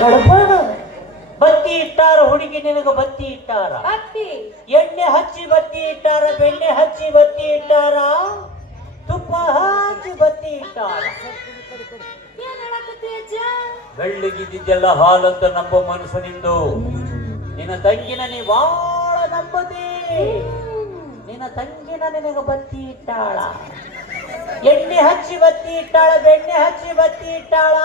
ಕಡಬ ಬತ್ತಿ ಇಟ್ಟಾರ ಹುಡುಗಿ ನಿನಗ ಬತ್ತಿ ಇಟ್ಟಾರ ಅತ್ತಿ ಎಣ್ಣೆ ಹಚ್ಚಿ ಬತ್ತಿ ಇಟ್ಟಾರ ಬೆಣ್ಣೆ ಹಚ್ಚಿ ಬತ್ತಿ ಇಟ್ಟಾರ ತುಪ್ಪ ಹಚ್ಚಿ ಬತ್ತಿ ಇಟ್ಟಾರ ಏನ್ ಹೇಳಕತ್ತಿ ಅಜ್ಜ ಬೆಳ್ಳಗಿದ್ದೆಲ್ಲ ಹಾಲಂತ ನಂಬ ಮನಸ್ಸು ನಿಂದು ನಿನ್ನ ತಂಗಿನ ನೀ ಬಾಳ ನಂಬದಿ ನಿನ್ನ ತಂಗಿನ ನಿನಗ ಬತ್ತಿ ಇಟ್ಟಾಳ ಎಣ್ಣೆ ಹಚ್ಚಿ ಬತ್ತಿ ಇಟ್ಟಾಳ ಬೆಣ್ಣೆ ಹಚ್ಚಿ ಬತ್ತಿ ಇಟ್ಟಾಳ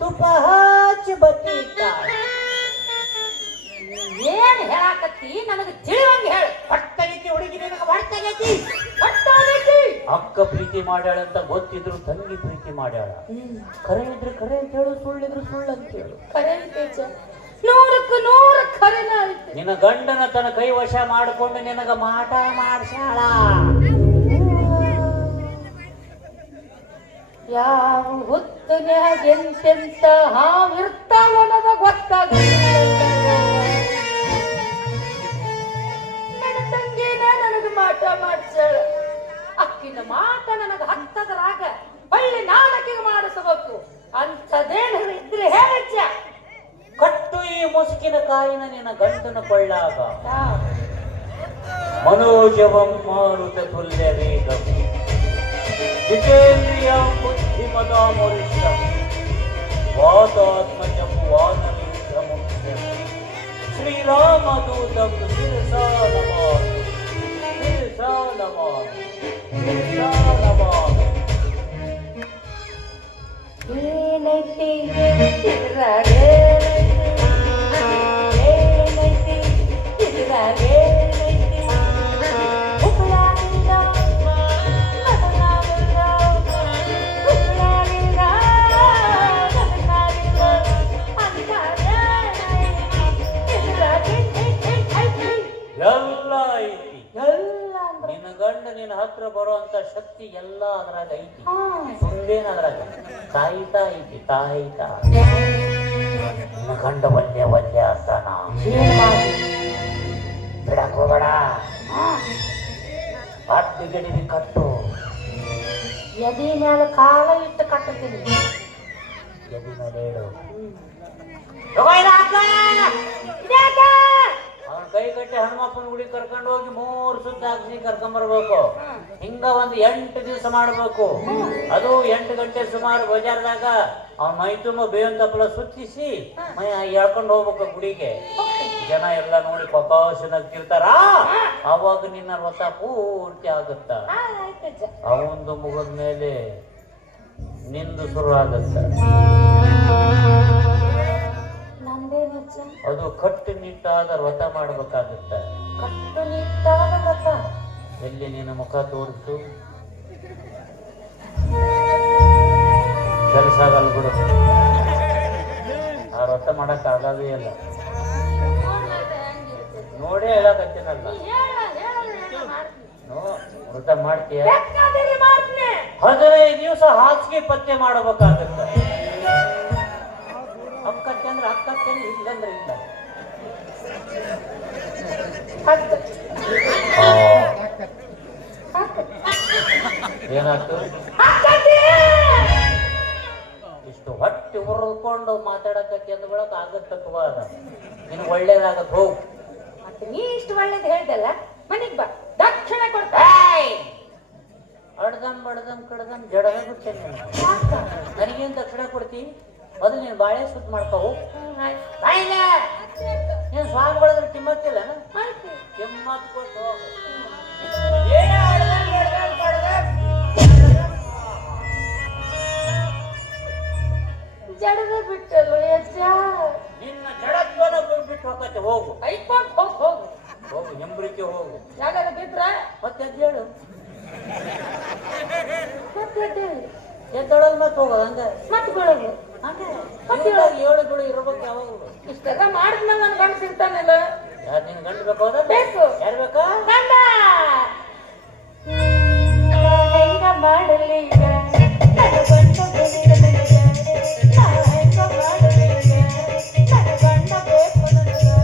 ತುಪ್ಪ ಹಚ್ಚಿ ಬತ್ತಿ ಇಟ್ಟಾಳ ಏನ್ ಹೇಳಕತ್ತಿ ನನಗ ತಿಳಿವಂಗ ಹೇಳ ಹೊಟ್ಟಗೈತಿ ಹುಡುಗಿ ನಿನಗ ಹೊಟ್ಟಗೈತಿ ಹೊಟ್ಟಾಗೈತಿ ಅಕ್ಕ ಪ್ರೀತಿ ಮಾಡ್ಯಾಳಂತ ಗೊತ್ತಿದ್ರು ತಂಗಿ ಪ್ರೀತಿ ಮಾಡ್ಯಾಳ ಖರೆ ಇದ್ರೆ ಖರೆ ಅಂತ ಹೇಳು ಸುಳ್ಳಿದ್ರು ಸುಳ್ಳು ಅಂತ ಹೇಳು ಖರೆ ಐತಿ ಅಜ್ಜ ನೂರಕ್ಕೆ ನೂರ ಖರೆನ ಐತಿ ನಿನ್ನ ಗಂಡನ ತನ್ನ ಕೈ ವಶ ಮಾಡಿಕೊಂಡು ನಿನಗ ಮಾಟ ಮಾಡ್ಸ್ಯಾಳ ಯಾವ ಹುತ್ತನ್ಯಾಗ ಎಂತೆಂತ ಹಾವಿರ್ತಾವ ಅನ್ನೋದ ಗೊತ್ತಾಗಲಿಲ್ಲ ನನ್ನ ತಂಗಿನ ನನಗ ಮಾಟ ಮಾಡ್ಸ್ಯಾಳ ಅಕ್ಕಿನ ಮಾಟ ನನಗ ಹತ್ತದರಾಗ ಒಳ್ಳೆ ನಾನಕಿಗೆ ಮಾಡಿಸಬೇಕು ಅಂಥದ್ದೇನಾದ್ರು ಇದ್ರೆ ಹೇಳಜ್ಜ ಕಟ್ಟು ಈ ಮುಸುಕಿನ ಕಾಯಿನ ನಿನ್ನ ಗಂಡನ ಕೊಳ್ಳಾಗ ಮನೋಜವಂ ಮಾರುತ ತುಲ್ಯ ವೇಗಂ ಜಿತೇಂದ್ರಿಯ ಬುದ್ಧಿಮತಾಮುರಿಷ್ಟ ವಾತಾತ್ಮಜಂ ವಾನರೇಂದ್ರಮುಖ್ಯಂ ಶ್ರೀರಾಮದೂತಂ ಶಿರಸಾ ನಮಾಮಿ ಶಿರಸಾ ನಮಾಮಿ ಶಿರಸಾ ನಮಾಮಿ ಏನೈತಿ ಇದ್ರಾಗೆ ಏನೈತಿ ಇದ್ರಾಗೆ ಎಲ್ಲ ಐತಿ ನಿನ್ನ ಗಂಡ ನಿನ್ನ ಹತ್ರ ಬರುವಂತ ಶಕ್ತಿ ಎಲ್ಲ ಅದ್ರಾಗ ಐತಿ ಸುಳ್ಳೇನ ಅದ್ರಾಗ ತಾಯಿತಾ ಐತಿ ತಾಯಿತಾ ನಿನ್ನ ಗಂಡ ಒಲ್ಲೆ ಒಲ್ಲೆ ಅಂತಾನ ಬಿಡಕ್ ಹೋಗಬೇಡ ಹತ್ತು ಗಡಿಗೆ ಕಟ್ಟು ಎದಿ ಮೇಲೆ ಕಾಲ ಇಟ್ಟು ಕಟ್ಟತೀನಿ ಎದಿ ಮೇಲೆ ಹೇಳು ಅವನ ಕೈ ಕಟ್ಟಿ ಹನುಮಪ್ಪನ ಗುಡಿ ಕರ್ಕೊಂಡು ಹೋಗಿ 3 ಸುತ್ತ ಹಾಕಿ ಕರ್ಕೊಂಡ್ ಬರ್ಬೇಕು ಹಿಂಗ ಒಂದು 8 ದಿವಸ ಮಾಡ್ಬೇಕು ಅದು 8 ಗಂಟೆ ಸುಮಾರು ಬಜಾರ್ದಾಗ ಅವನ ಮೈ ತುಂಬ ಬೇವಿನ ತಪ್ಪಲ ಸುತ್ತಿಸಿ ಮೈ ಎಳ್ಕೊಂಡು ಹೋಗ್ಬೇಕು ಗುಡಿಗೆ ಜನ ಎಲ್ಲ ನೋಡಿ ಪಪಾಶನಾಗ್ತಿರ್ತಾರ ಅವಾಗ ನಿನ್ನ ವ್ರತ ಪೂರ್ತಿ ಆಗುತ್ತ ಅವಂದು ಮುಗದ ಮೇಲೆ ನಿಂದು ಶುರು ಆಗುತ್ತ ಅದು ಕಟ್ಟುನಿಟ್ಟಾದ ವ್ರತ ಮಾಡ್ಬೇಕಾಗುತ್ತ ಕಟ್ಟುನಿಟ್ಟಾದ ವ್ರತ ಎಲ್ಲಿ ನಿನ್ನ ಮುಖ ತೋರಿಸು ಕೆಲಸ ಆಗಲ್ಲ ಬಿಡು ಆ ವ್ರತ ಮಾಡಕ್ ಆಗದೇ ಇಲ್ಲ ನೋಡೇ ಹೇಳಕತ್ತೀನಲ್ಲ ವ್ರತ ಮಾಡ್ತೀಯ 15 ದಿವಸ ಹಾಸಿಗೆ ಪತ್ತೆ ಮಾಡಬೇಕಾಗತ್ತ ಅಕ್ಕತ್ತೆ ಅಂದ್ರೆ ಅಕ್ಕತ್ತೆ ಇಲ್ಲಂದ್ರೆ ಇಲ್ಲ ಏನಾಯ್ತು ಇಷ್ಟು ಹೊಟ್ಟೆ ಉರ್ಕೊಂಡು ಮಾತಾಡಕತ್ತಿ ಅಂದ ಬಳಕ ಆಗತ್ತಪ್ಪ ಅದ ನಿನ್ ಒಳ್ಳೇದಾಗತ್ ಹೋಗು ಮತ್ತೆ ನೀ ಇಷ್ಟು ಒಳ್ಳೇದು ಹೇಳ್ದಲ್ಲ ಮನೆಗ್ ಬಾ ದಕ್ಷಿಣ ಕೊಡ್ತ ಅಡ್ದಮ್ ಬಡ್ದಮ್ ಕಡ್ದಮ್ ಜಡಗ ಬಿಡ್ತೇನೆ ನನಗೇನ್ ದಕ್ಷಿಣ ಕೊಡ್ತಿ ಅದು ನೀನು ಬಾಳೆ ಸುತ್ತ ಮಾಡ್ತಾವು ನೀನು ಸ್ವಾಮಿ ಬಳದ್ರೆ ಕಿಮ್ಮತ್ತಿಲ್ಲ ಕಿಮ್ಮತ್ ಕೊಟ್ಟು ಹೋಗು ಜಡದ ಬಿಟ್ಟಲ್ಲ ಯಜ್ಜ ನಿನ್ನ ಜಡತ್ವನ ಬಿಟ್ಟು ಹೋಗತ್ತೆ ಹೋಗು ಐಕೊಂಡು ಹೋಗು ಹೋಗು ಹೋಗು ನೆಂಬರಿಕೆ ಹೋಗು ಯಾವಾಗ ಬಿದ್ರ ಮತ್ತೆ ಎದ್ದೇಳು ಮತ್ತೆ ಎದ್ದೊಳಗೆ ಮತ್ತೆ ಹೋಗೋದು ಹಂಗ ಮತ್ತೆ ಬೀಳೋದು ಹಂಗೆ 7 ಬಿಡು ಇರ್ಬೇಕು ಯಾವಾಗಲೂ ಇಷ್ಟೆಲ್ಲ ಮಾಡಿದ್ಮೇಲೆ ನನ್ ಗಂಡ ಸಿಗ್ತಾನಿಲ್ಲ ಯಾರು ನಿನ್ ಗಂಡ ಬೇಕು ಬೇಕು ಯಾರು ಬೇಕಾ ಗಂಡ ಹೆಂಗ ಮಾಡಲಿ ಈಗ ನನ್ನ ಗಂಡ ಬೇಕು ನನಗೆ ನಾ ಹೆಂಗ ಮಾಡಲಿ ಈಗ ನನ್ನ ಗಂಡ ಬೇಕು ನನಗೆ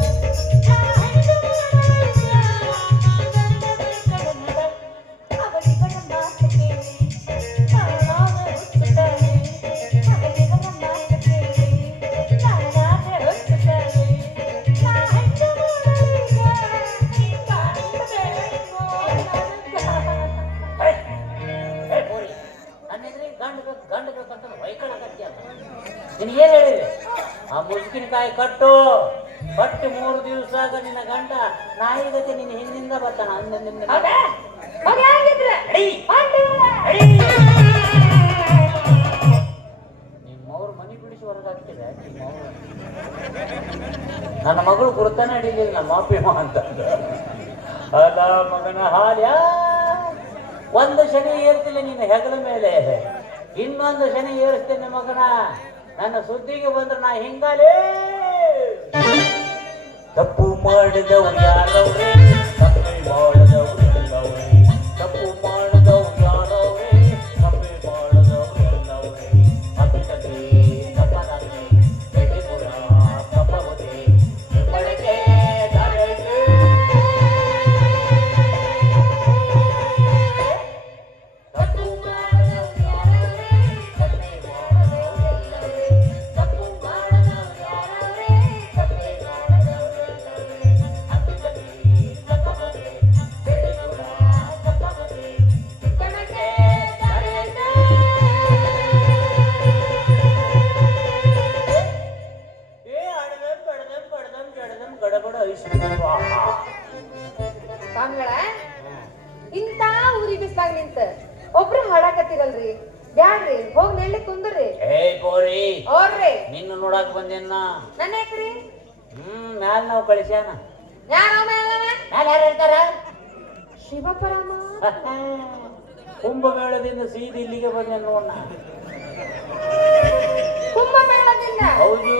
ನಾ ಹೆಂಗ ಮಾಡಲಿ ಈಗ ನನ್ನ ಗಂಡ ಬೇಕು ನನಗೆ ಅವನಿಗನ ಮಾತು ಕೇಳಿ ನಾನು ಹುಟ್ಟುತ್ತಾನೆ ಅವನಿಗನ ಮಾತು ಕೇಳಿ ಹೇಳಿದೆ ಆ ಮುಸ್ಕಿನಕಾಯಿ ಕಟ್ಟು 3 ದಿವಸ ನಿನ್ನ ಗಂಡ ನಾಯಿ ಗತಿ ನಿನ್ನ ಹಿಂದಿಂದ ಬರ್ತಾನ ಅಂದಿಂದ ಹೌದಾ ಹೋಗಿ ಆಗಿದ್ರೆ ನಿಮ್ಮವ್ರ ಮನಿ ಬಿಡಿಸಿ ಹೊರಗಾಗ್ತಿದೆ ನಿಮ್ಮವ್ರು ನನ್ನ ಮಗಳು ಗುರುತಾನೆ ಹಿಡಿಲಿಲ್ಲ ನಮ್ಮ ಅಪ್ಪಿಮ ಅಂತ ಅಲ್ಲ ಮಗನ ಹಾಲ್ಯ ಒಂದು ಶನಿ ಏರ್ತಿಲ್ಲ ನಿನ್ನ ಹೆಗಲ ಮೇಲೆ ಇನ್ನೊಂದು ಶನಿ ಏರಿಸ್ತೇನೆ ಮಗನ ನನ್ನ ಸುದ್ದಿಗೆ ಬಂದ್ರೆ ನಾ ಹಿಂಗಾಲೇ ತಪ್ಪು ಮಾಡಿದವ್ರು ಯಾರವ್ರೆ ತಪ್ಪೆ ಮಾಡಿದವ್ರು ಎಲ್ಲವ್ರೆ ತಪ್ಪು ಮಾಡಿದವ್ರು ಯಾರವ್ರೆ ತಪ್ಪೆ ಮಾಡಿದವ್ರು ಎಲ್ಲವ್ರೆ ಅಭಿನತೆ ತಪ್ಪನತೆ ಬೆಳ್ಳಿಪುರ ತಪ್ಪವತೆ ಬೆಳಗ್ಗೆ ದಾರಿಗೆ ತಪ್ಪು ಮಾಡಿದವ್ರು ಯಾರವ್ರೆ ತಪ್ಪೆ ಮಾಡಿದವ್ರು ಎಲ್ಲವ್ರೆ ತಪ್ಪು ಮಾಡಿದವ್ರು ಯಾರವ್ರೆ ತಪ್ಪೆ ಮಾಡಿದವ್ರು ಎಲ್ಲವ್ರೆ ಅಭಿನತೆ ತಪ್ಪವತೆ ಬೆಳ್ಳಿಪುರ ತಪ್ಪವತೆ ಬೆಳಗ್ಗೆ ದಾರಿಗೆ ಗಡಬಡ ಸ್ವಾಮಿಗಳ ಇಂತ ಊರಿ ಬಿಸ್ಲಾಗ ನಿಂತ ಒಬ್ರು ಹಾಡಾಕತ್ತಿರಲ್ರಿ ಬ್ಯಾಡ್ರಿ ಹೋಗ್ ನೆಳ್ಳಿ ಕುಂದ್ರಿ ಏ ಗೋರಿ ಓರ್ರಿ ನಿನ್ನ ನೋಡಕ್ ಬಂದೇನ ನನ್ನ ಹೆಸ್ರಿ ಮ್ಯಾಲ ನಾವು ಕಳಿಸ್ಯಾನ ಯಾರ ಮ್ಯಾಲ ಯಾರು ಹೇಳ್ತಾರ ಶಿವಪರಮ ಕುಂಭಮೇಳದಿಂದ ಸೀದಾ ಇಲ್ಲಿಗೆ ಬಂದೆ ನೋಡ ಕುಂಭಮೇಳದಿಂದ ಹೌದು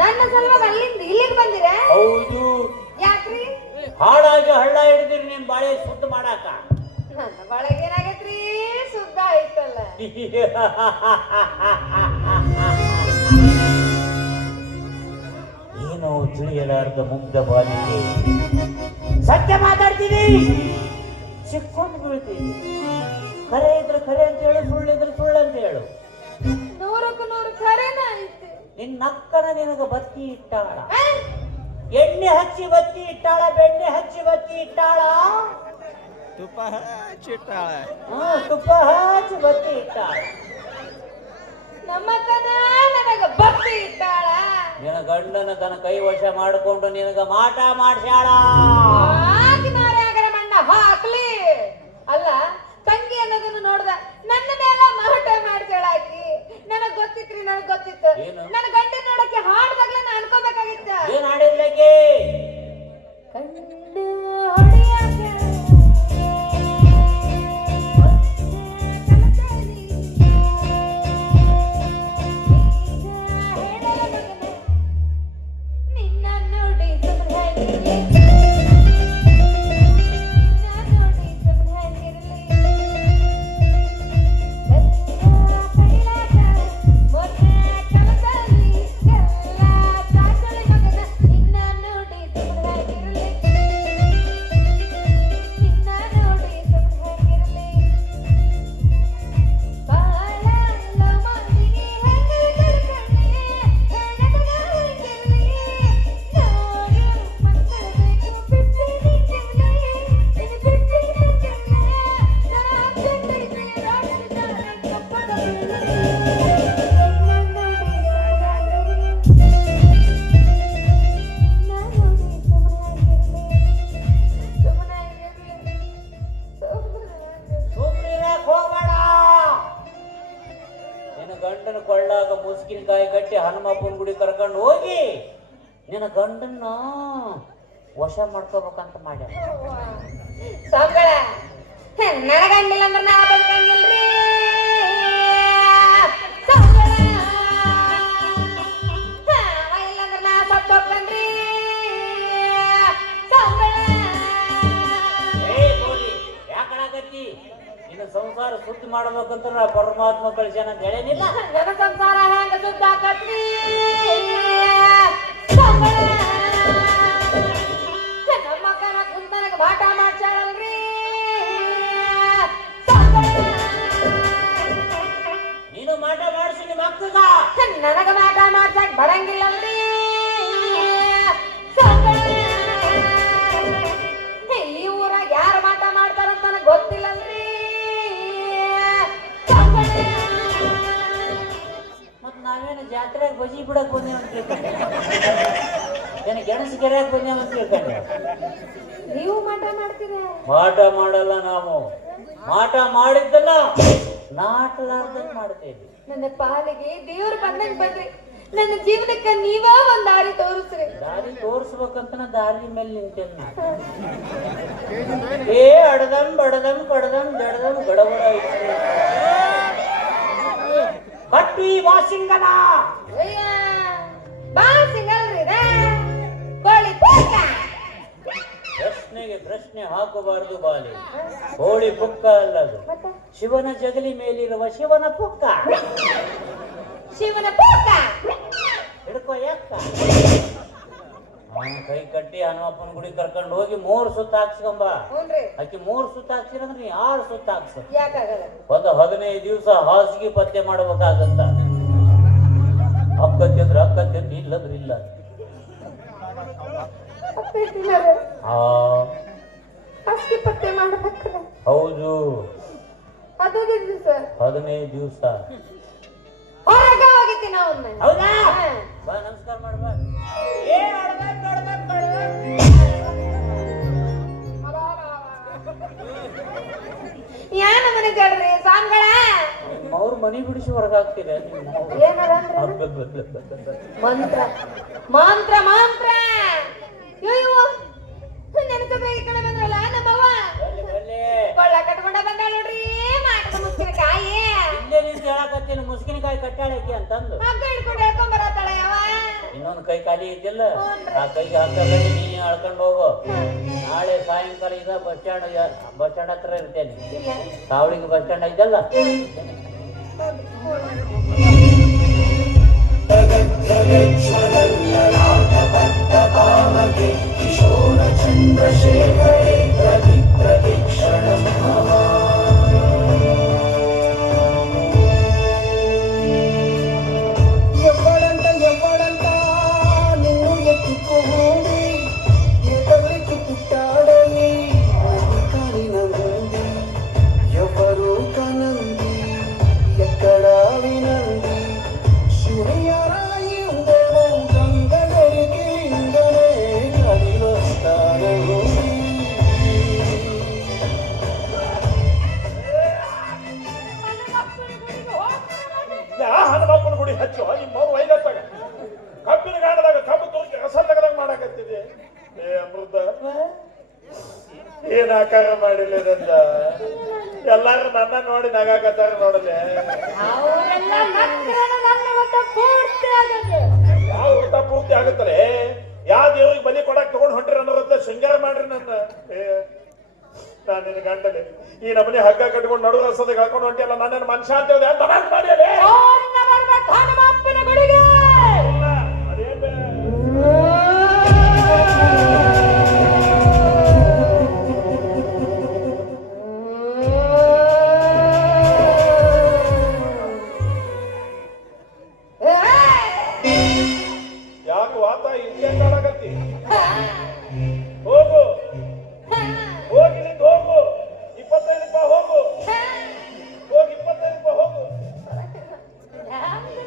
ನನ್ನ ಸಲುವಾಗಿ ಅಲ್ಲಿಂದ ಇಲ್ಲಿಗೆ ಬಂದಿರ ಹೌದು ಯಾಕ್ರಿ ಹಾಡಾಗಿ ಹಳ್ಳ ಹಿಡಿದಿರಿ ನಿನ್ ಬಾಳೆ ಸುತ್ತ ಮಾಡಾಕ ನನ್ನ ಒಳಗೇನಾಗೈತ್ರಿ ಸುದ್ದ ಆಯ್ತಲ್ಲ ಏನೋ ತಿಳಿಯಲಾರ್ದ ಮುಗ್ಧ ಬಾಲಿಕೆ ಸತ್ಯ ಮಾತಾಡ್ತೀನಿ ಸಿಕ್ಕೊಂಡು ಬೀಳ್ತೀನಿ ಖರೆ ಇದ್ರೆ ಖರೆ ಅಂತ ಹೇಳು ಸುಳ್ಳಿದ್ರೆ ಸುಳ್ಳು ಅಂತ ಹೇಳು 100ಕ್ಕೆ 100 ಖರೇನ ಐತಿ ನಿನ್ನಕ್ಕನ ನಿನಗ ಬತ್ತಿ ಇಟ್ಟಾಳ ಎಣ್ಣೆ ಹಚ್ಚಿ ಬತ್ತಿ ಇಟ್ಟಾಳ ಬೆಣ್ಣೆ ಹಚ್ಚಿ ಬತ್ತಿ ಇಟ್ಟಾಳ ತುಪ್ಪ ಹಚ್ಚಿಟ್ಟಾಳ ತುಪ್ಪ ಹಚ್ಚಿ ಬತ್ತಿ ಇಟ್ಟಾಳ ನಮ್ಮಕ್ಕನ ನನಗ ಭಕ್ತಿ ಇಟ್ಟಾಳ ನಿನ್ನ ಗಂಡನ ತನ್ನ ಕೈ ವಶ ಮಾಡಿಕೊಂಡು ನಿನಗ ಮಾಟ ಮಾಡ್ಸ್ಯಾಳ ಆಗಿನಾರ್ಯಾಗರ ಮಣ್ಣ ಹಾಕ್ಲಿ ಅಲ್ಲ ತಂಗಿ ಅನ್ನೋದನ್ನ ನೋಡ್ದ ನನ್ನ ಮೇಲೆ ಮಾರಾಟ ಮಾಡ್ತಾಳಾಕಿ ನನಗ್ ಗೊತ್ತಿತ್ರಿ ನನಗ್ ಗೊತ್ತಿತ್ತು ಏನು? ನನ್ನ ಗಂಡ ನೋಡಕ್ಕೆ ಹಾಡ್ದಾಗ್ಲೇ ನಾ ಅನ್ಕೋಬೇಕಾಗಿತ್ತ ಏನ್ ಹಾಡಿದ್ಲಕ್ಕೆ ಕಂಡು ಹೊಡೆಯಾಗ ನಿನ್ನ ನೋಡಿ ಸುಮ್ಮನಿರಕ್ ಹೋಗ್ಬೇಡ ನಿನ್ನ ಗಂಡನ ಕೊಳ್ಳಾಗ ಮುಸ್ಕಿನಕಾಯಿ ಕಟ್ಟಿ ಹನುಮಪ್ಪನ ಗುಡಿ ಕರ್ಕೊಂಡು ಹೋಗಿ ನಿನ್ನ ಗಂಡನ್ನ ವಶ ಮಾಡ್ಕೋಬೇಕಂತ ಮಾಡ್ಯಾರ ಸಂಬಳ ನನಗಂಗಿಲ್ಲ ಅಂದ್ರೆ ನಾ ಬದುಕಂಗಿಲ್ರಿ ಸಂಬಳ ಇಲ್ಲಂದ್ರೆ ನಾ ಸತ್ತು ಹೋಗ್ತನ್ರಿ ಸಂಬಳ ಏ ಗೋರಿ ಯಾಕಡಾಕತ್ತಿ ನಿನ್ನ ಸಂಸಾರ ಸುದ್ದಿ ಮಾಡ್ಬೇಕಂತ ನಾ ಪರಮಾತ್ಮ ಕಳಿಸ್ಯಾನ ಅಂತ ಹೇಳೇನಿಲ್ಲ ನನ್ನ ಸಂಸಾರ ಹೆಂಗ ಸುದ್ದಾಕತ್ರಿ ಸಂಬಳ ನಮ್ಮ ಅಕ್ಕನ ಕುಂತನಗ ಬಾಟ ಮಾಡ್ಸಾಳಲ್ರಿ ಸಂಬಳ ನೀನು ಮಾಟ ಮಾಡಿಸಿ ನಿಮ್ಮ ಅಕ್ಕಗ ನನಗ ಮಾಟ ಮಾಡ್ಸಕ್ ಬರಂಗಿಲ್ಲಲ್ರಿ ಸಂಬಳ ಈ ಊರಾಗ ಯಾರು ಮಾಟ ಮಾಡ್ತಾರಂತ ನನಗೆ ಗೊತ್ತಿಲ್ಲಲ್ರಿ ಸಂಬಳ ಮತ್ ನಾವೇನು ಜಾತಿ ಜಾತ್ರೆಗೆ ಬಜಿ ಬಿಡಕ್ ಬಂದೇವ ಅಂತ ತಿಳ್ಕೊಂಡೆ ಏನ ಗೆಣಸು ಕೆರೆಯಾಗ ಬಂದೇವ ಅಂತ ತಿಳ್ಕೊಂಡೆ. ನೀವು ಮಾಟ ಮಾಡ್ತೀರ? ಮಾಟ ಮಾಡಲ್ಲ ನಾವು, ಮಾಟ ಮಾಡಿದ್ದಲ್ಲ ನಾಟಲಾರ್ದಂಗ್ ಮಾಡ್ತೇವಿ. ನನ್ನ ಪಾಲಿಗೆ ದೇವ್ರ ಬಂದಂಗ್ ಬಂದ್ರಿ, ನನ್ನ ಜೀವನಕ್ಕ ನೀವ ಒಂದ್ ದಾರಿ ತೋರಿಸ್ರಿ. ದಾರಿ ತೋರಿಸ್ಬೇಕಂತ ನಾ ದಾರಿ ಮೇಲೆ ನಿಂತೇನೆ. ಏ ಅಡದಂ ಬಡದಂ ಕಡದಂ ಜಡದಂ ಗಡಬಡ ಕಟ್ಟಿ ವಾಸಿಂಗನ ಅಯ್ಯ ಬಾ ಸಿಂಗಲ್ರಿ ಕೋಳಿ ಪುಕ್ಕ. ಪ್ರಶ್ನೆಗೆ ಪ್ರಶ್ನೆ ಹಾಕಬಾರದು ಬಾಲಿ. ಕೋಳಿ ಪುಕ್ಕ ಅಲ್ಲದು, ಶಿವನ ಜಗಲಿ ಮೇಲಿರುವ ಶಿವನ ಪುಕ್ಕ. ಶಿವನ ಪುಕ್ಕ ಹಿಡ್ಕೋ ಯಾಕ ಕೈ ಕಟ್ಟಿ ಹನುಮಪ್ಪನ ಗುಡಿ ಕರ್ಕೊಂಡು ಹೋಗಿ 3 ಸುತ್ತ ಹಾಕ್ಸ್ಕೊಂಬ. ಹ್ಞೂನ್ರಿ. ಆಕಿ 3 ಸುತ್ತ ಹಾಕ್ಸಿರಂದ್ರೆ 6 ಸುತ್ತ ಹಾಕ್ಸ. ಯಾಕಾಗಲ್ಲ? ಒಂದು 15 ದಿವಸ ಹಾಸಿಗೆ ಪತ್ತೆ ಮಾಡ್ಬೇಕಾಗತ್ತ. ಅಕ್ಕತ್ತಿಂದ್ರ ಅಕ್ಕತ್ತಿಂದ ಇಲ್ಲಂದ್ರ ಇಲ್ಲ. ಅಷ್ಟೇ ಪತ್ತೆ ಮಾಡ್ಬೇಕಲ್ಲ? ಹೌದು, ಅದು ಸರ್ 15 ದಿವಸ. ಹೊರಗ ಹೋಗಿದ್ದೀನಿ ಅವನ್ನ. ಹೌದಾ? ಬಾ ನಮಸ್ಕಾರ ಮಾಡ್ಬಾ. ಏ ಅಡ್ದಂ ಬಡ್ದಂ ಬಡ್ದಂ. ಯಾನ ಮನೆ ಜಡ್ರಿ ಸಾಂಗಳ ಅವ್ರ ಮನಿ ಬಿಡಿಸಿ ಹೊರಗಾಗ್ತೀರ ಏನಾರ ಮಂತ್ರ ಮಂತ್ರ ಮಂತ್ರ. ಅಯ್ಯೋ ನೆನಕಬೇಕು ಈ ಕಡೆ ಬಂದ್ರಲ್ಲ ನಮ್ಮವ್ವ ಕೊಳ್ಳ ಕಟ್ಕೊಂಡ ಬಂದಾಳ ನೋಡ್ರಿ. ಮಾಟದ ಮುಸ್ಕಿನಕಾಯಿ ಇಲ್ಲೇ ನಿಂತು ಹೇಳಕತ್ತೀನಿ, ಮುಸ್ಕಿನಕಾಯಿ ಕಟ್ಟಾಳಕ್ಕೆ ಅಂತಂದು ಹಗ್ಗ ಹಿಡ್ಕೊಂಡು ಹೇಳ್ಕೊಂಡ್ ಬರತ್ತಾಳ ಯಾವ. ಇನ್ನೊಂದು ಕೈ ಖಾಲಿ ಇದ್ದಿಲ್ಲ, ಆ ಕೈಗೆ ಹಾಕಿ ನೀ ಅಳ್ಕೊಂಡು ಹೋಗು. ನಾಳೆ ಸಾಯಂಕಾಲ ಈಗ ಬಸ್ ಸ್ಟ್ಯಾಂಡ್ ಹತ್ರ ಇರ್ತೇನೆ. ಸಾವಳಿಗೆ ಬಸ್ ಸ್ಟ್ಯಾಂಡ್ ಐತಲ್ಲ, ಎವ್ವಡಂತ ನಿನ್ನು ಎತ್ತಿಕೊಂಡು ಎದಲಿಕ್ಕೆ ಪುಟ್ಟಾಡಲಿ ಕಾಲಿನ ಗೊಂದಿ ಎವ್ವರು ಕನಂದಿ ಎಕ್ಕಡ ವಿನಂದಿ ಶಿವರಾಯಿಂದಲೂ ಗಂಗದರಿಗೆ ಲಿಂಗನೇ ಕಡಿಲಸ್ತಾನವು. ಹನುಮಪ್ಪನ ಗುಡಿ ಹಚ್ಚು ನಿಮ್ಮವ್ರು ವೈದತ್ತಾಗ ಕಬ್ಬಿನ ಗಾಣದಾಗ ಕಬ್ಬು ತೋರಿಸಿ ರಸ ತಗದಾಗ ಮಾಡಾಕತ್ತಿದೆ. ಏ ಅಮೃತ ಏನ್ ಆಕಾರ ಮಾಡಿಲ್ಲ ಇದಂತ ಎಲ್ಲಾರು ನನ್ನ ನೋಡಿ ನಗಾಕತ್ತಾರ ನೋಡಲೆ. ಅವರೆಲ್ಲ ನನ್ನ ಊಟ ಪೂರ್ತಿ ಆಗದು. ಯಾವ ಊಟ ಪೂರ್ತಿ ಆಗುತ್ತಲೆ? ಯಾವ ದೇವ್ರಿಗೆ ಬಲಿ ಕೊಡಕ್ ತಗೊಂಡ್ ಹೊಂಟ್ರಿ ಅನ್ನೋದ ಶೃಂಗಾರ ಮಾಡ್ರಿ ನನ್ನ. ನಾನು ನಿನ್ನ ಗಂಡಲೆ ಈ ನಮ್ಮನೆ ಹಗ್ಗ ಕಟ್ಕೊಂಡು ನಡು ರಸದಾಗ ಹಾಕೊಂಡು ಹೊಂಟಿಯಲ್ಲ, ನನ್ನ ಮನುಷ್ಯ ಅಂತ ಮಾಡಿಯಲ್ಲ. ಹನುಮಪ್ಪನ ಗುಡಿಗೆ ಯಾಕೆ ವಾತ ಇಲ್ಲೇ ಕಾಣಕತ್ತಿ? ಹೋಗು ಹೋಗಿ ನಿಂತು ಹೋಗು. 25 ರೂಪಾಯಿ ಹೋಗು. ಹೋಗಿ 25 ರೂಪಾಯಿ ಹೋಗು.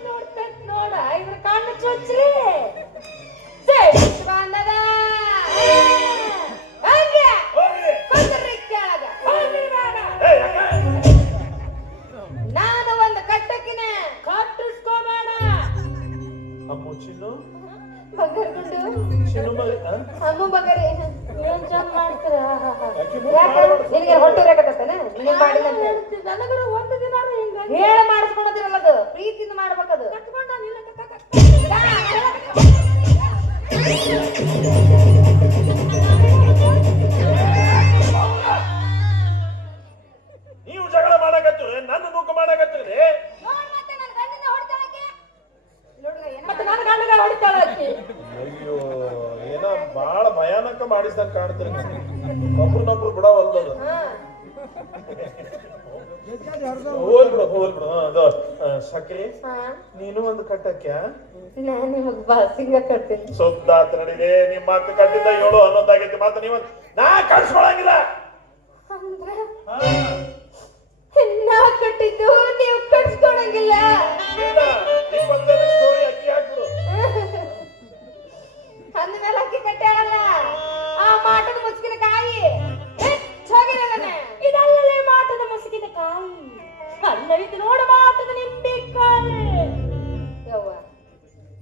ನೋಡ್ತೈತ್ ನೋಡ ಇವ್ರ ಕಣ್ಣು ಚುಚ್ಚಿ ಬಂದದ ಹಂಗೆ ಹೋಗ್ರಿ. ಕುಂದ್ರಿ ಕೆಳಗ. ಏ, ಯಾಕೆ? ನಾನು ಒಂದು ಕಟ್ಟಕಿನ ಕಟ್ಟಿಸ್ಕೋಬೇಡ. ಅಮ್ಮು ಚಿನ್ನು ಬಂಗಾರ ಗುಂಡು ಚಿನ್ನು ಮರಿ ಅಮ್ಮ ಬಗರಿ ಏನ್ ಚಂದ ಮಾಡ್ತೀರ. ಯಾಕೆ ನಿನಗೆ ಹೊಟ್ಟೆ ರೇಖತ್ತೇನ ನೀನ್ ಮಾಡಿಲ್ಲ ಅಂತ ನನಗೂ ಒಂದು ದಿನ ಹೇಳ ಮಾಡಿಸ್ಕೊಳೋದಿರಲ್ಲ, ಅದು ಪ್ರೀತಿಯಿಂದ ಮಾಡ್ಬೇಕದು. ನೀವು ಜಗಳ ಮಾಡಕತ್ತೀರಿ, ನನ್ನ ನೂಕು ಮಾಡಕತ್ತೀರಿ. ಅಯ್ಯೋ ಏನೋ ಬಾಳ ಭಯಾನಕ ಮಾಡಿಸ್ದಂಗ ಕಾಣ್ತೀರಿ. ಒಬ್ರನ್ನೊಬ್ರು ಬಿಡವಲ್ದದು. ಹೋಲ್ಬಿಡು. ಅದು ಸಕ್ರಿ ನೀನು ಒಂದು ಕಟ್ಟಕ್ಯ ನಾನು ನಿಮಗ್ ಬಾಸಿಂಗ ಕಟ್ತೀನಿ. ಸುದ್ದಾತ್ ನಡಿದೆ. ನಿಮ್ಮ ಮಾತು ಕಟ್ಟಿದ್ದ 7-11 ಆಗೈತಿ. ಮಾತು ನೀವು ನಾ ಕಳ್ಸ್ಕೊಳಂಗಿಲ್ಲ. ಅಂದ್ರೆ ನಾ ಕಟ್ಟಿದ್ದು ನೀವು ಕಟ್ಸ್ಕೊಳಂಗಿಲ್ಲ. 25 ಸ್ಟೋರಿ ಅಕ್ಕಿ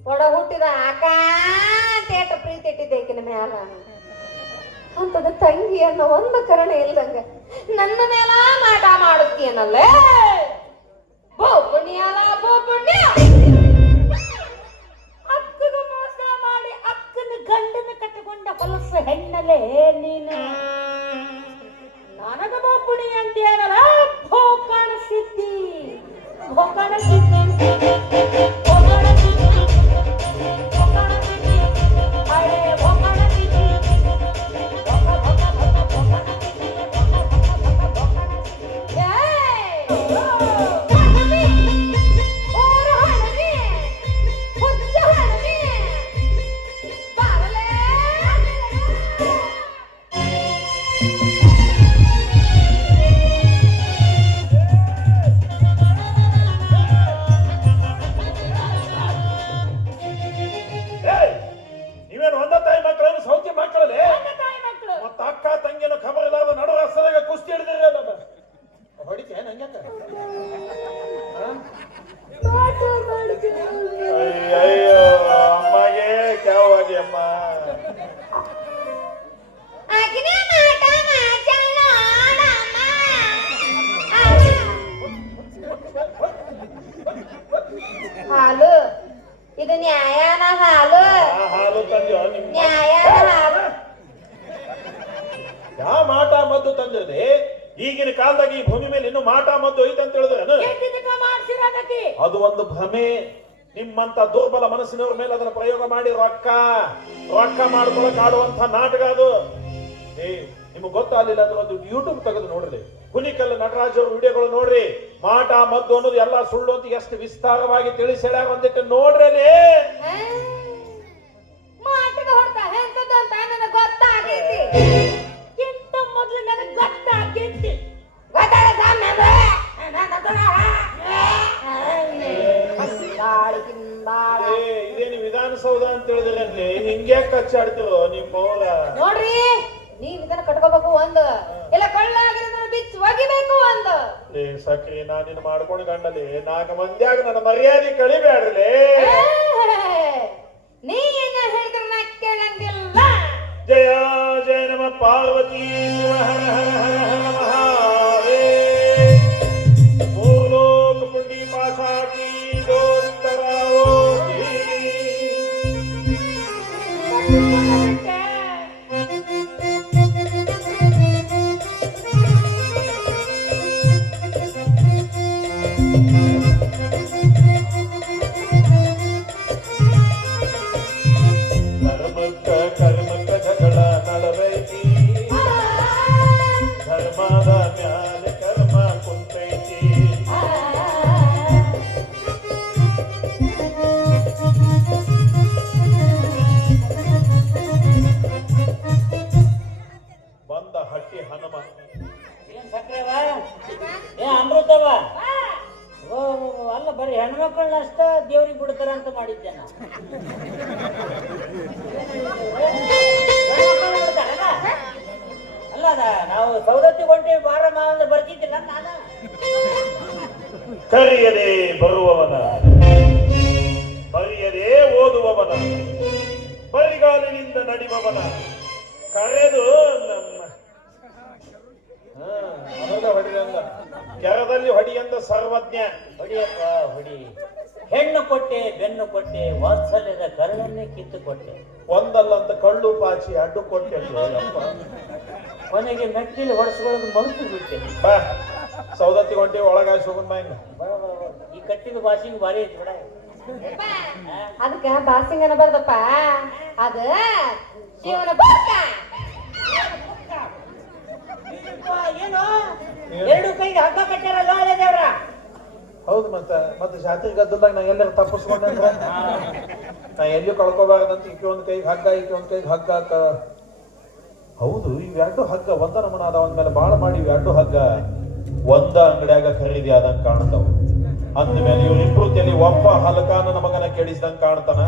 ಒಡ ಹುಟ್ಟಿದ ಆಕಾಂತೇಟ ಪ್ರೀತಿ ಇಟ್ಟಿದ್ದೆ ಈಕಿನ ಮ್ಯಾಲ ಅಂತದ ತಂಗಿ ಅನ್ನೋ ಒಂದು ಕರಣ ಇಲ್ದಂಗ ನನ್ನ ಮೇಲ ಮಾಟ ಮಾಡುತ್ತೀನಲ್ಲೇ ಬೋ ಪುಣ್ಯಾಲ ಬೋ ಪುಣ್ಯ ಅಕ್ಕಗ ಮೋಸ ಮಾಡಿ ಅಕ್ಕನ ಗಂಡನ ಕಟ್ಟಿಕೊಂಡ ಹೊಲಸು ಹೆಣ್ಣಲೆ ನೀನು ನನಗ ಬೋ ಪುಣ್ಯ ಅಂತ ಹೇಳಲ್ಲ ಭೋಕಾಣ ಸಿದ್ಧಿ ಭೋಕಾಣ ಸಿದ್ಧಿ ಭೋಕಾಣ ಸಿದ್ಧಿ ಭೋಕಾಣ ಸಿದ್ಧಿ ಹಳೆ ಭೋಕಾಣ ಸಿದ್ಧಿ ನೀವೇನು ಒಂದ ತಾಯಿ ಮಕ್ಕಳೇನು ಸೌತಿ ಮಕ್ಕಳಲ್ಲಿ ಮತ್ತ ಅಕ್ಕ ತಂಗಿನ ಖಬರ್ ಇಲ್ಲದ ನಡು ರಸ್ತೆದಾಗ ಕುಸ್ತಿ ಹಿಡಿದಿರ ಹೊಡಿತೆ ನಂಗೆ ಅಯ್ಯಯ್ಯೋ ಅಮ್ಮಗೆ ಕ್ಯಾವಾಗಿ ಅಮ್ಮ ಹಾಲು ಇದು ನ್ಯಾಯನ ಹಾಲು ಹಾಲು ತಂದ್ಯೋ ನಿಮ್ ನ್ಯಾಯನ ಹಾಲು ಯಾವ ಮಾಟ ಮದ್ದು ತಂದಿರದೆ ಈಗಿನ ಕಾಲದಾಗ ಈ ಭೂಮಿ ಮೇಲೆ ಇನ್ನು ಮಾಟ ಮದ್ದು ಐತೆ ಅಂತ ಹೇಳಿದ್ರೆ ಅದು ಒಂದು ಭ್ರಮೆ ನಿಮ್ಮಂತ ದುರ್ಬಲ ಮನಸ್ಸಿನವ್ರ ಮೇಲೆ ಅದನ್ನ ಪ್ರಯೋಗ ಮಾಡಿ ರೊಕ್ಕ ಮಾಡ್ಕೊಳಕ್ ಆಡುವಂತ ನಾಟಕ ಅದು ನಿಮ್ಗೆ ಗೊತ್ತಾಗಲಿಲ್ಲ ಅಂದ್ರೆ ಒಂದು ಯೂಟ್ಯೂಬ್ ತೆಗೆದು ನೋಡ್ರಿ ಹುಲಿಕಲ್ ನಟರಾಜ್ ಅವ್ರ ವಿಡಿಯೋಗಳು ನೋಡ್ರಿ ಮಾಟ ಮದ್ದು ಅನ್ನೋದು ಎಲ್ಲ ಸುಳ್ಳು ಅಂತ ಎಷ್ಟು ವಿಸ್ತಾರವಾಗಿ ತಿಳಿಸಿ ಹೇಳ್ಯಾರ ಒಂದಿಟ್ಟು ನೋಡ್ರಿ ಮಾಟದ ಹೊರತ ಎಂತದ್ದು ಅಂತ ನನಗೆ ಗೊತ್ತಾಗೈತಿ ಇಂತ ಮೊದಲು ನನಗೆ ಗೊತ್ತಾಗೈತಿ ಇದೇನು ವಿಧಾನಸೌಧ ಅಂತ ಹೇಳಿದ್ರೆ ಹಿಂಗೆ ಕಚ್ಚಾಡ್ತಿರೋ ನಿಮ್ಮವ್ರ ನೋಡ್ರಿ ನೀವ್ ಇದನ್ನ ಕಟ್ಕೋಬೇಕು ಒಂದು ಇಲ್ಲ ಕೊಳ್ಳಾಗಿರೋದನ್ನ ಬಿಚ್ಚಿ ಒಗಿಬೇಕು ಒಂದು ಸಕ್ರಿ ನಾನಿನ್ ಮಾಡ್ಕೊಂಡು ಗಂಡಲಿ 4 ಮಂದಿಯಾಗ ನನ್ನ ಮರ್ಯಾದೆ ಕಳಿಬ್ಯಾಡ್ರಲೇ ನೀನ ಹೇಳಿದ್ರೆ ನಾ ಕೇಳಂಗಿಲ್ಲ ಜಯ ಜಯ ನಮ ಪಾರ್ವತಿ ಶಿವ ಹರ ಹರ ಹರ ಹರ ಮಹಾದೇವ ಭೂಲೋಕ ಪುಂಡಿ ಪಾಶಾಟಿ ದೋಸ್ತರಾವೋತಿ ಕರ್ಮಕ್ಕ ಜಗಳ ನಡವೈತಿ ಧರ್ಮದ ಮ್ಯಾಲೆ ಕರ್ಮ ಕುಂತೈತಿ ಬಂದ ಹಟ್ಟಿ ಹನುಮ ಏನ್ ಸಕ್ರೆವ ಏ ಅಮೃತವ ಅಲ್ಲ ಬರೀ ಹೆಣ್ಮಕ್ಳನ್ನ ಅಷ್ಟ ದೇವ್ರಿಗೆ ಬಿಡ್ತಾರ ಅಂತ ಮಾಡಿದ್ದೆ ನಾ ಅಲ್ಲ ನಾವು ಸೌದತ್ತಿ ಹೊಂಟೇವಿ ಬಾರಮ್ಮ ಅಂದ್ರೆ ಬರ್ತಿದ್ದಿಲ್ಲ ನಾನ ಕರೆಯದೆ ಬರುವವನ ಬರೆಯದೆ ಓದುವವನ ಬರಿಗಾಲಿನಿಂದ ನಡೆಯುವವನ ಕರೆದು ನಮ್ಮ ಹೊಡಿಯಂದ ಕೆರದಲ್ಲಿ ಹೊಡಿಯಂದ ಸರ್ವಜ್ಞ ಹೊಡಿಯಪ್ಪ ಹೊಡಿ ಹೆಣ್ಣು ಕೊಟ್ಟೆ ಬೆನ್ನು ಕೊಟ್ಟೆ ವಾತ್ಸಲ್ಯದ ಕರಳನ್ನೇ ಕಿತ್ತು ಕೊಟ್ಟೆ ಒಂದಲ್ಲಂತ ಕಳ್ಳು ಪಾಚಿ ಅಡ್ಡು ಕೊಟ್ಟೆ ಅಪ್ಪ. ಕೊನೆಗೆ ಮೆಟ್ಟಿಲು ಹೊಡೆಸ್ಕೊಳ್ಳೋದು ಮರುತು ಬಿಟ್ಟೆ ಬಾ ಸೌದತ್ತಿ ಹೊಂಟಿ ಒಳಗಾಸಿ ಹೋಗೋಣ ಬಾ ಹಿಂಗ ಈ ಕಟ್ಟಿದ ಭಾಷೆಗೆ ಭಾರಿ ಐತಿ ಬಿಡ ಅದಕ್ಕ ಬಾಸಿಂಗನ ಬರ್ದಪ್ಪ ಅದ ಜೀವನ ಬರ್ಕ ಏನು ಎರಡು ಕೈಗೆ ಹಗ್ಗ ಕಟ್ಟಾರಲ್ಲ ಒಳ್ಳೆ ದೇವ್ರ ಹೌದು ಮತ್ತೆ ಜಾತ್ರೆ ಗದ್ದಲ್ದಾಗ ನಾ ಎಲ್ಲರೂ ತಪ್ಪಿಸ್ಕೊಂಡೆ ಅಂದ್ರೆ ನಾ ಎಲ್ಲಿಯೂ ಕಳ್ಕೋಬಾರ್ದಂತ ಈಕೆ ಒಂದ್ ಕೈಗೆ ಹಗ್ಗ ಈಕೆ ಒಂದ್ ಕೈಗೆ ಹಗ್ಗ ಹೌದು ಇವೆರಡು ಹಗ್ಗ ಒಂದ ನಮನ ಅದ ಒಂದ್ ಮೇಲೆ ಬಾಳ ಮಾಡಿ ಇವೆರಡು ಹಗ್ಗ ಒಂದ ಅಂಗಡಿಯಾಗ ಖರೀದಿ ಆದಂಗ ಕಾಣ್ತಾವ ಅಂದ್ಮೇಲೆ ಇವ್ರಿಬ್ರು ತಲೆ ಒಬ್ಬ ಹಲಕ ನನ್ನ ಮಗನ ಕೆಡಿಸಿದಂಗ ಕಾಣ್ತಾನ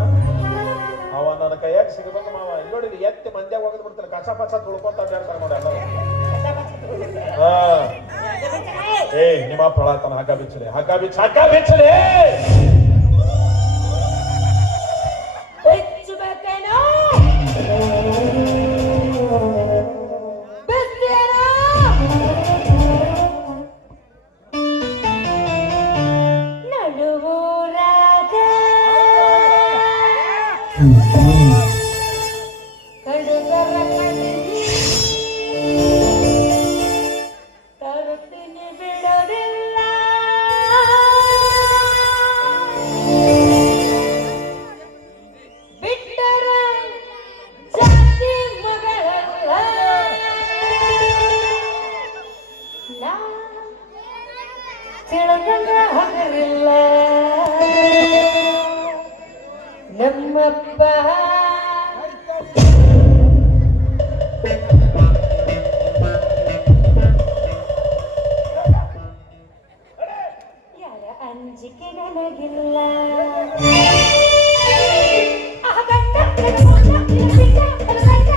ಅವ ನನ್ನ ಕೈಯಾಗ ಸಿಗಬೇಕು ಮಾವ ಇಲ್ಲಿ ಎತ್ತಿ ಮಂದ್ಯಾಗ ಹೋಗದ್ ಬಿಡ್ತಾನೆ ಕಸ ಪಸ ತುಳ್ಕೊಂತ ಅಡ್ಡಾಡ್ತಾರ ನೋಡಿ ಎಲ್ಲ ಏ ನಿಮ್ಮ ಪ್ರಳಾತನ ಹಗ್ಗ ಬಿಚ್ಚಲೆ ಹಗ್ಗ ಬಿಚ್ಚಲೆ ಕಡುಗರ ಕಣ್ಣಿಗೆ ತರುತ್ತೀನಿ ಬಿಡೋದಿಲ್ಲ ಬಿಟ್ಟರೆ ಜಾತಿ ಮಗಳಲ್ಲ ನಾ ತಿಳಿದಂಗ ಹಗರಿಲ್ಲ ನಮ್ಮಪ್ಪ ಯಾರ ಅಂಜಿಕೆ ನನಗಿಲ್ಲ ಆ ಗಂಡ ಕೆಡವೋದ ನಿಲ್ಲಿಸಿದ ಬಲಗೈದ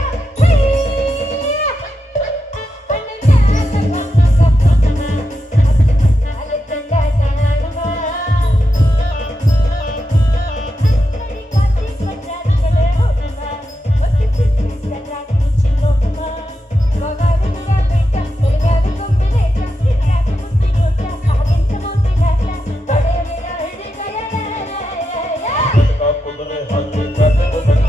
ಕುದುರೆ ಹಾಕಿ